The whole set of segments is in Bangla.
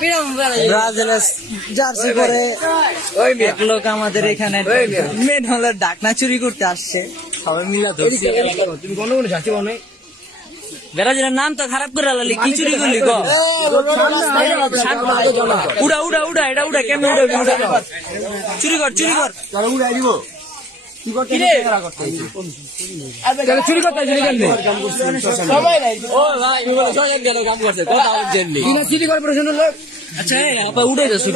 ব্রাজিলের জার্সি পরে এক লোক আমাদের এখানে মেন হলো ডাকনা চুরি করতে আসছে, সবাই মিলা ধরছে। তুমি কোন কোন যাচ্ছি বল নাই ব্রাজিলের নাম তো খারাপ করে লালি, কি চুরি করলি গো? উড়া উড়া উড়া, এটা উড়া কেমন উড়া? চুরি কর চুরি কর, তারা উড়াই দিব। কি করতে চুরি করতে সবাই নাই। ও ভাই কাম করছে কথা জেনলি চুরি করার প্রয়োজন হলো। আচ্ছা উড়ে যাচ্ছে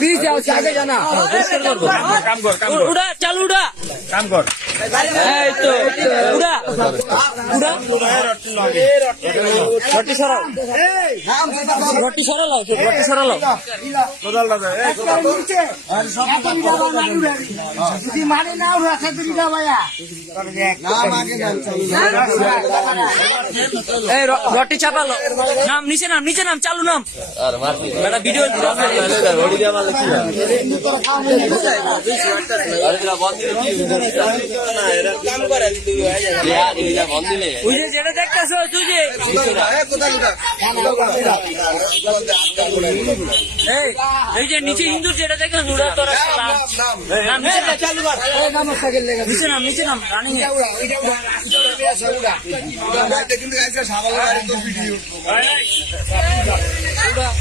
প্লিজ আগে জানা কাম কর উড়া, চালু উড়া, কাম কর। এই তো উড়া উড়া, রটি সরাও, রটি সরালাও, রটি সরালাও। এই রটি চাপালো, নাম নিচে নাম, নিচে নাম, চালু নাম। ভিডিও যেটা দেখতেছ তুই যে এই যে নিচে হিন্দুর যেটা দেখতেছ ওটা তোর নিচে নাম, নিচে নাম রানি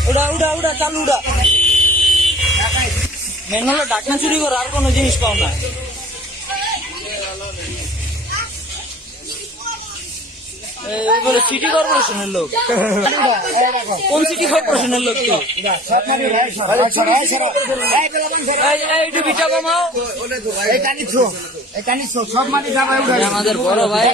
উড়া উড়া উড়া, চালু উড়া। মেন হলো ডাকনা চুরি করে আর কোনো জিনিস পাও না। সিটি কর্পোরেশনের লোক, কোন সিটি কর্পোরেশনের লোক? আমাদের বড় ভাই